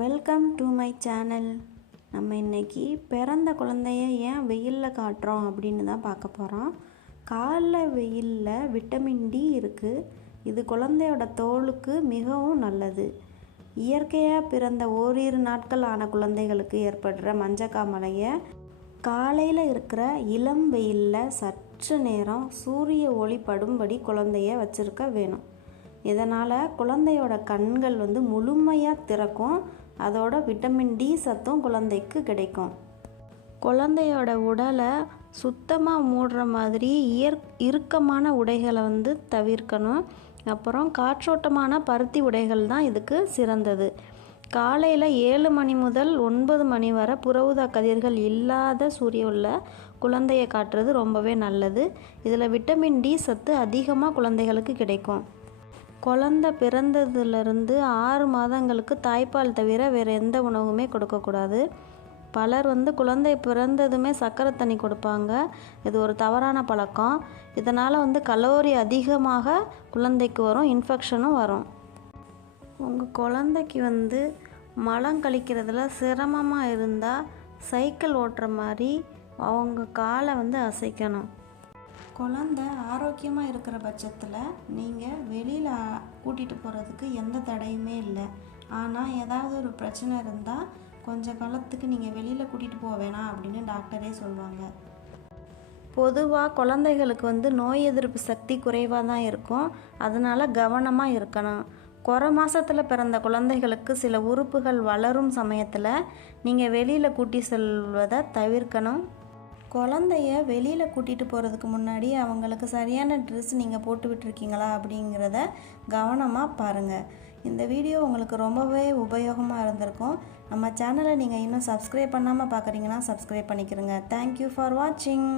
Welcome to my channel நம்ம இன்னைக்கு பிறந்த குழந்தைய ஏன் வெயிலில் காட்டுறோம் அப்படின்னு தான் பார்க்க போகிறோம் காலைல வெயிலில் விட்டமின் டி இருக்குது இது குழந்தையோட தோலுக்கு மிகவும் நல்லது. இயற்கையாக பிறந்த ஓரிரு நாட்கள் ஆன குழந்தைகளுக்கு ஏற்படுற மஞ்சக்காமலையை காலையில் இருக்கிற இளம் வெயிலில் சற்று நேரம் சூரிய ஒளி படும்படி குழந்தைய வச்சுருக்க வேணும். இதனால் குழந்தையோட கண்கள் வந்து முழுமையாக திறக்கும். அதோட விட்டமின் டி சத்தும் குழந்தைக்கு கிடைக்கும். குழந்தையோட உடலை சுத்தமாக மூடுற மாதிரி இயற் இறுக்கமான உடைகளை வந்து தவிர்க்கணும். அப்புறம் காற்றோட்டமான பருத்தி உடைகள் தான் இதுக்கு சிறந்தது. காலையில் ஏழு மணி முதல் ஒன்பது மணி வரை புறவுதா கதிர்கள் இல்லாத சூரிய உள்ள குழந்தையை காட்டுறது ரொம்பவே நல்லது. இதில் விட்டமின் டி சத்து அதிகமாக குழந்தைகளுக்கு கிடைக்கும். குழந்த பிறந்ததுலேருந்து ஆறு மாதங்களுக்கு தாய்ப்பால் தவிர வேறு எந்த உணவுமே கொடுக்கக்கூடாது. பலர் வந்து குழந்தை பிறந்ததுமே சர்க்கரை தண்ணி கொடுப்பாங்க. இது ஒரு தவறான பழக்கம். இதனால் வந்து கலோரி அதிகமாக குழந்தைக்கு வரும் இன்ஃபெக்ஷனும் வரும். உங்கள் குழந்தைக்கு வந்து மலம் கழிக்கிறதுல சிரமமாக இருந்தால் சைக்கிள் ஓட்டுற மாதிரி அவங்க காலை வந்து அசைக்கணும். குழந்த ஆரோக்கியமாக இருக்கிற பட்சத்தில் நீங்கள் வெளியில் கூட்டிகிட்டு போகிறதுக்கு எந்த தடையுமே இல்லை. ஆனால் ஏதாவது ஒரு பிரச்சனை இருந்தால் கொஞ்ச காலத்துக்கு நீங்கள் வெளியில் கூட்டிகிட்டு போக வேணாம் அப்படின்னு டாக்டரே சொல்லுவாங்க. பொதுவாக குழந்தைகளுக்கு வந்து நோய் எதிர்ப்பு சக்தி குறைவாக தான் இருக்கும். அதனால் கவனமாக இருக்கணும். குறை மாதத்தில் பிறந்த குழந்தைகளுக்கு சில உறுப்புகள் வளரும் சமயத்தில் நீங்கள் வெளியில் கூட்டி செல்வதை தவிர்க்கணும். குழந்தைய வெளியில் கூட்டிகிட்டு போகிறதுக்கு முன்னாடி அவங்களுக்கு சரியான ட்ரெஸ் நீங்கள் போட்டு விட்டுருக்கீங்களா அப்படிங்கிறத கவனமாக பாருங்கள் இந்த வீடியோ உங்களுக்கு ரொம்பவே உபயோகமாக இருந்திருக்கும். நம்ம சேனலை நீங்கள் இன்னும் சப்ஸ்கிரைப் பண்ணாமல் பார்க்குறீங்கன்னா சப்ஸ்கிரைப் பண்ணிக்கிறங்க. தேங்க்யூ ஃபார் வாட்சிங்